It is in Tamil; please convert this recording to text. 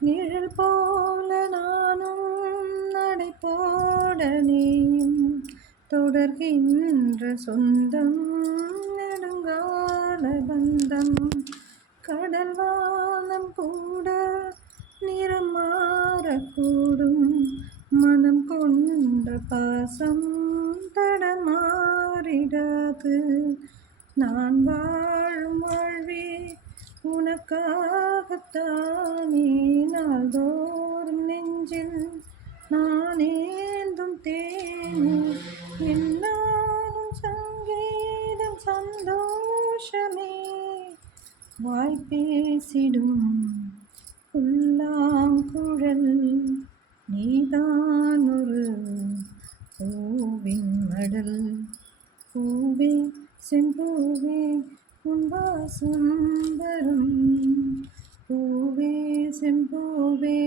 நிழல் போல நானும் நடை போட நீயும் தொடர்கின்ற சொந்தம் நெடுங்கால பந்தம். கடல் வானம் கூட நிறம் மாறக்கூடும், மனம் கொண்ட பாசம் தடமாறிடாது. நான் வாழும் வாழ்வே உனக்காகத்தானே, நாள்தோறும் நெஞ்சில் நான் ஏந்தும் தேனே. என்னாலும் சங்கீதம் சந்தோஷமே, வாய் பேசிடும் புல்லாங்குழல். நீதான் ஒரு பூவின் மடல், பூவே செம்பூவே உன் வாசம் வரும். பூவே செம்பூவே